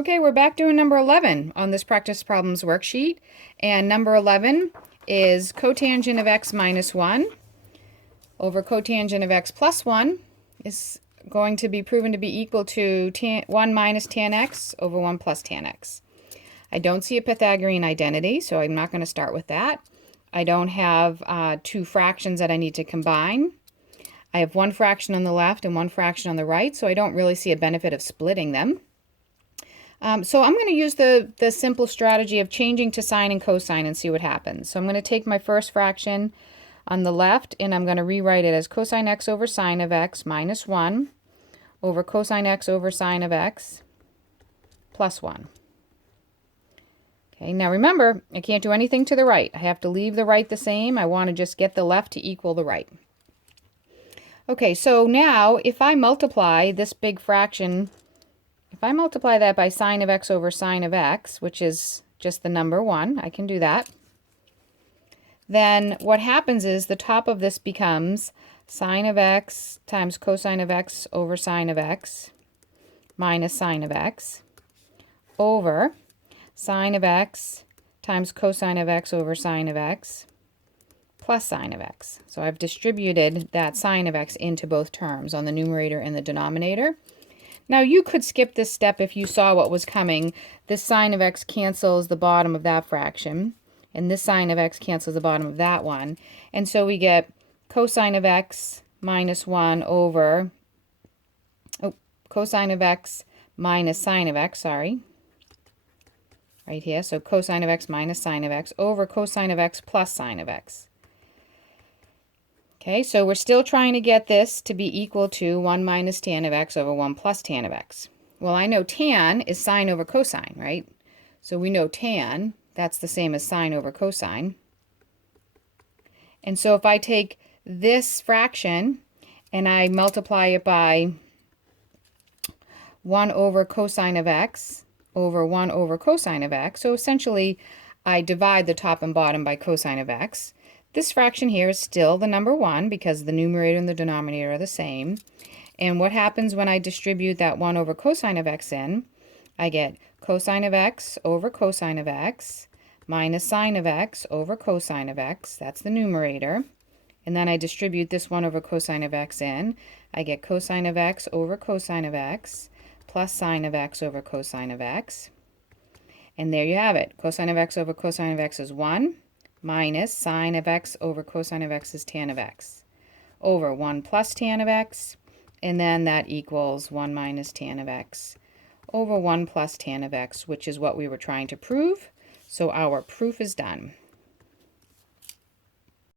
Okay, we're back doing number 11 on this practice problems worksheet. And number 11 is cotangent of x minus 1 over cotangent of x plus 1 is going to be proven to be equal to 1 minus tan x over 1 plus tan x. I don't see a Pythagorean identity, so I'm not going to start with that. I don't have two fractions that I need to combine. I have one fraction on the left and one fraction on the right, so I don't really see a benefit of splitting them. So I'm going to use the simple strategy of changing to sine and cosine and see what happens. So I'm going to take my first fraction on the left and I'm going to rewrite it as cosine x over sine of x minus 1 over cosine x over sine of x plus 1. Okay, now remember, I can't do anything to the right. I have to leave the right the same. I want to just get the left to equal the right. Okay, so now if I multiply this big fraction, if I multiply that by sine of x over sine of x, which is just the number 1, I can do that, then what happens is the top of this becomes sine of x times cosine of x over sine of x minus sine of x over sine of x times cosine of x over sine of x plus sine of x. So I've distributed that sine of x into both terms on the numerator and the denominator. Now you could skip this step if you saw what was coming. This sine of x cancels the bottom of that fraction, and this sine of x cancels the bottom of that one. And so we get cosine of x minus 1 over, cosine of x minus sine of x, sorry. Right here, so cosine of x minus sine of x over cosine of x plus sine of x. Okay, so we're still trying to get this to be equal to 1 minus tan of x over 1 plus tan of x. Well, I know tan is sine over cosine, right? So we know tan, that's the same as sine over cosine. And so if I take this fraction and I multiply it by 1 over cosine of x over 1 over cosine of x, so essentially I divide the top and bottom by cosine of x. This fraction here is still the number 1 because the numerator and the denominator are the same. And what happens when I distribute that 1 over cosine of x in? I get cosine of x over cosine of x minus sine of x over cosine of x. That's the numerator. And then I distribute this 1 over cosine of x in. I get cosine of x over cosine of x plus sine of x over cosine of x. And there you have it. Cosine of x over cosine of x is 1 minus sine of x over cosine of x is tan of x over 1 plus tan of x, and then that equals 1 minus tan of x over 1 plus tan of x, which is what we were trying to prove. So our proof is done.